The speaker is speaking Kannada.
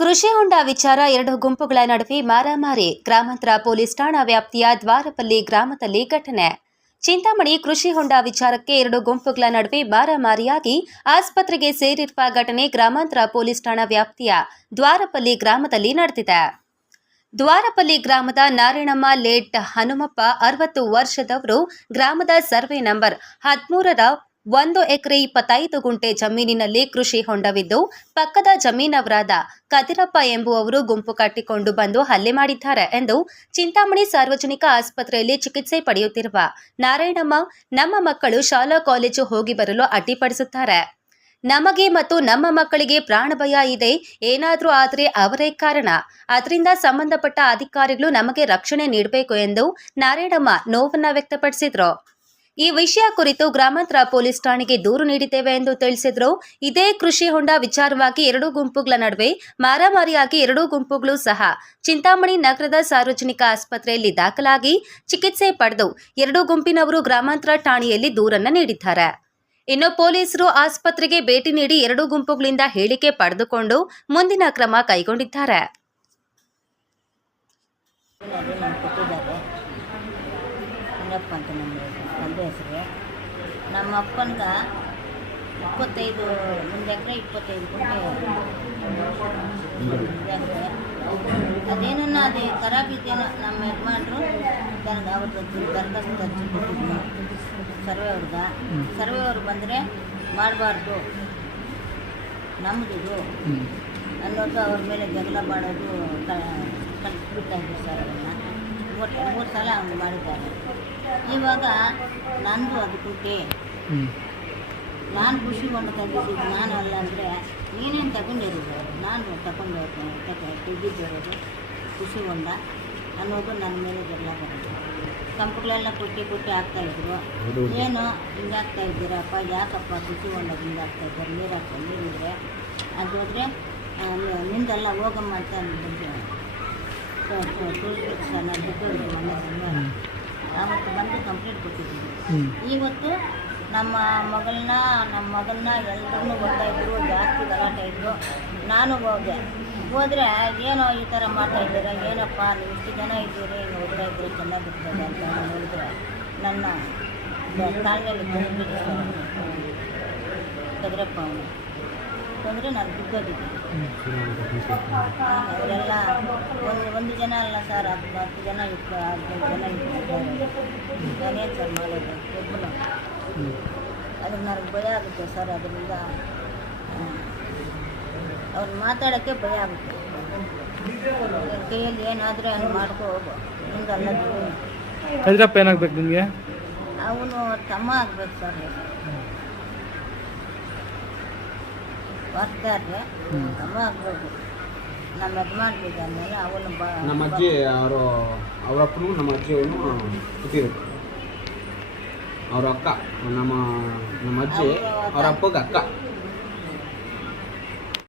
ಕೃಷಿ ಹೊಂಡ ವಿಚಾರ ಎರಡು ಗುಂಪುಗಳ ನಡುವೆ ಮಾರಾಮಾರಿ. ಗ್ರಾಮಾಂತರ ಪೊಲೀಸ್ ಠಾಣಾ ವ್ಯಾಪ್ತಿಯ ದ್ವಾರಪಲ್ಲಿ ಗ್ರಾಮದಲ್ಲಿ ಘಟನೆ. ಚಿಂತಾಮಣಿ ಕೃಷಿ ಹೊಂಡ ವಿಚಾರಕ್ಕೆ ಎರಡು ಗುಂಪುಗಳ ನಡುವೆ ಮಾರಾಮಾರಿಯಾಗಿ ಆಸ್ಪತ್ರೆಗೆ ಸೇರಿರುವ ಘಟನೆ ಗ್ರಾಮಾಂತರ ಪೊಲೀಸ್ ಠಾಣಾ ವ್ಯಾಪ್ತಿಯ ದ್ವಾರಪಲ್ಲಿ ಗ್ರಾಮದಲ್ಲಿ ನಡೆದಿದೆ. ದ್ವಾರಪಲ್ಲಿ ಗ್ರಾಮದ ನಾರಾಯಣಮ್ಮ ಲೇಟ್ ಹನುಮಪ್ಪ ಅರವತ್ತು ವರ್ಷದವರು ಗ್ರಾಮದ ಸರ್ವೆ ನಂಬರ್ ಹದಿಮೂರರ ಒಂದು ಎಕರೆ ಇಪ್ಪತ್ತೈದು ಗುಂಟೆ ಜಮೀನಿನಲ್ಲಿ ಕೃಷಿ ಹೊಂಡವಿದ್ದು, ಪಕ್ಕದ ಜಮೀನವರಾದ ಕದಿರಪ್ಪ ಎಂಬುವವರು ಗುಂಪು ಕಟ್ಟಿಕೊಂಡು ಬಂದು ಹಲ್ಲೆ ಮಾಡಿದ್ದಾರೆ ಎಂದು ಚಿಂತಾಮಣಿ ಸಾರ್ವಜನಿಕ ಆಸ್ಪತ್ರೆಯಲ್ಲಿ ಚಿಕಿತ್ಸೆ ಪಡೆಯುತ್ತಿರುವ ನಾರಾಯಣಮ್ಮ ನಮ್ಮ ಮಕ್ಕಳು ಶಾಲಾ ಕಾಲೇಜು ಹೋಗಿ ಬರಲು ಅಡ್ಡಿಪಡಿಸುತ್ತಾರೆ. ನಮಗೆ ಮತ್ತು ನಮ್ಮ ಮಕ್ಕಳಿಗೆ ಪ್ರಾಣ ಭಯ ಇದೆ, ಏನಾದರೂ ಆದರೆ ಅವರೇ ಕಾರಣ. ಅದರಿಂದ ಸಂಬಂಧಪಟ್ಟ ಅಧಿಕಾರಿಗಳು ನಮಗೆ ರಕ್ಷಣೆ ನೀಡಬೇಕು ಎಂದು ನಾರಾಯಣಮ್ಮ ನೋವನ್ನು ವ್ಯಕ್ತಪಡಿಸಿದ್ರು. ಈ ವಿಷಯ ಕುರಿತು ಗ್ರಾಮಾಂತರ ಪೊಲೀಸ್ ಠಾಣೆಗೆ ದೂರು ನೀಡಿದ್ದೇವೆ ಎಂದು ತಿಳಿಸಿದರು. ಇದೇ ಕೃಷಿ ಹೊಂಡ ವಿಚಾರವಾಗಿ ಎರಡೂ ಗುಂಪುಗಳ ನಡುವೆ ಮಾರಾಮಾರಿಯಾಗಿ ಎರಡೂ ಗುಂಪುಗಳು ಸಹ ಚಿಂತಾಮಣಿ ನಗರದ ಸಾರ್ವಜನಿಕ ಆಸ್ಪತ್ರೆಯಲ್ಲಿ ದಾಖಲಾಗಿ ಚಿಕಿತ್ಸೆ ಪಡೆದು ಎರಡೂ ಗುಂಪಿನವರು ಗ್ರಾಮಾಂತರ ಠಾಣೆಯಲ್ಲಿ ದೂರನ್ನು ನೀಡಿದ್ದಾರೆ. ಇನ್ನು ಪೊಲೀಸರು ಆಸ್ಪತ್ರೆಗೆ ಭೇಟಿ ನೀಡಿ ಎರಡೂ ಗುಂಪುಗಳಿಂದ ಹೇಳಿಕೆ ಪಡೆದುಕೊಂಡು ಮುಂದಿನ ಕ್ರಮ ಕೈಗೊಂಡಿದ್ದಾರೆ. ಮುನಿಯಪ್ಪ ಅಂತ ನಮ್ಮ ತಂದೆ ಹೆಸರು. ನಮ್ಮ ಅಪ್ಪನಿಗೆ ಇಪ್ಪತ್ತೈದು ಒಂದು ಎಕರೆ ಇಪ್ಪತ್ತೈದು ಕೊಟ್ಟು ಅದೇನನ್ನ ಅದೇ ಖರಾಬ್ ಇದೇನೋ ನಮ್ಮ ಯಜಮಾನರು ನನಗೆ ಅವ್ರದ್ದು ದರ್ಖಾಸ್ತು ಅರ್ಜಿ ಕೊಟ್ಟಿದ್ವಿ ಸರ್ವೆ ಅವ್ರಿಗೆ ಸರ್ವೆ ಅವ್ರು ಬಂದರೆ ಮಾಡಬಾರ್ದು. ನಮ್ಮದಿದು ಅನ್ನೋದು ಅವ್ರ ಮೇಲೆ ಜಗಳ ಮಾಡೋದು ಕಲ್ತ್ಬಿಡ್ತಾ ಇದ್ರು ಸರ್ ಅವನ್ನ ಮೂರು ಮೂರು ಸಲ ಅವ್ನು ಮಾಡಿದ್ದಾರೆ. ಇವಾಗ ನಂದು ಅದು ಕುಂಟೆ. ನಾನು ಖುಷಿ ಕೊಂಡು ತೆಗೆದಿದ್ದು ನಾನು ಅಲ್ಲ ಅಂದರೆ ನೀನೇನು ತಗೊಂಡಿರೋದು? ನಾನು ತಗೊಂಡು ತೆಗೆದಿರೋದು. ಖುಷಿ ಹೊಂಡ ಅನ್ನೋದು ನನ್ನ ಮೇಲೆ ಎಲ್ಲ ಬರೋದು ಕಂಪುಗಳೆಲ್ಲ ಕೊಟ್ಟಿ ಕೊಟ್ಟಿ ಹಾಕ್ತಾಯಿದ್ರು ಏನು ಹಿಂಗೆ ಹಾಕ್ತಾ ಇದ್ದೀರಪ್ಪ ಯಾಕಪ್ಪ ಖುಷಿ ಹೊಂಡ ಹಿಂಗೆ ಹಾಕ್ತಾ ಇದ್ದಾರೆ? ನೀರು ಹಾಕ್ತಾ ನೀರಿದ್ರೆ. ಅದು ಹೋದರೆ ನಿಂದೆಲ್ಲ ಹೋಗಮ್ಮ ಅಂತ ಅಂದ್ಬಿಟ್ಟು ತೋರಿಸ್ಬೇಕು ಸರ್ ನಾನು ಬಿಟ್ಟು ಮನೆ ಬಂದು ಕಂಪ್ಲೇಂಟ್ ಕೊಟ್ಟಿದ್ದೀನಿ. ಇವತ್ತು ನಮ್ಮ ಮಗಳನ್ನ ನಮ್ಮ ಮಗನ್ನ ಎಲ್ಲರೂ ಓದ್ತಾ ಇದ್ರು ಜಾಸ್ತಿ ಗಲಾಟೆ ಇದ್ರು. ನಾನು ಹೋದೆ. ಹೋದರೆ ಏನೋ ಈ ಥರ ಮಾಡ್ತಾ ಇದ್ದೀರಾ? ಏನಪ್ಪ ನೀವು ಇಷ್ಟು ಜನ ಇದ್ದೀರಿ ಓದ್ತಾ ಇದ್ದೀರಿ ಚೆನ್ನಾಗಿರ್ತದೆ ಅಂತ ಹೇಳಿದ್ರೆ ನನ್ನ ತಾಳ್ಮೆಯಲ್ಲಿ ಕದ್ರಪ್ಪ ಅವನು ತಂದರೆ ನಾನು ಬಿದ್ದೋಗಿದ್ದೀನಿ ಅವರೆಲ್ಲ ಒಂದು ಒಂದು ಜನ ಅಲ್ಲ ಸರ್ ಹತ್ತು ಹತ್ತು ಜನ ಇತ್ತು ಹದಿನೈದು ಜನ ಇತ್ತು ನಾನೇ ಸರ್ ಮಾಡೋದು ಒಬ್ಬನು ಅದಕ್ಕೆ ನನಗೆ ಭಯ ಆಗುತ್ತೆ ಸರ್ ಅದರಿಂದ ಅವ್ರು ಮಾತಾಡೋಕ್ಕೆ ಭಯ ಆಗುತ್ತೆ. ಕೈಯಲ್ಲಿ ಏನಾದರೆ ಅವ್ನು ಮಾಡ್ಕೊ ಹೋಗು ಮುಂದಲ್ಲ ಏನಾಗ್ಬೇಕು ನಿಮಗೆ? ಅವನು ತಮ್ಮ ಆಗ್ಬೇಕು ಸರ್. ಬರ್ತಾರೆ. ತಮ್ಮ ಆಗ್ಬೇಕು ನಮ್ಮ ಯಜಮಾನ್ರಿದ್ದಾನಲ್ಲ ಅವನು ಬ ನಮ್ಮ ಅಜ್ಜಿ ಅವರು ಅವ್ರ ಅಪ್ಪನು ನಮ್ಮ ಅಜ್ಜಿಯವನು ಹುಟ್ಟಿದ್ರು. ಅವ್ರ ಅಕ್ಕ ನಮ್ಮ ನಮ್ಮ ಅಜ್ಜಿ ಅವ್ರ ಅಪ್ಪಗೆ ಅಕ್ಕ.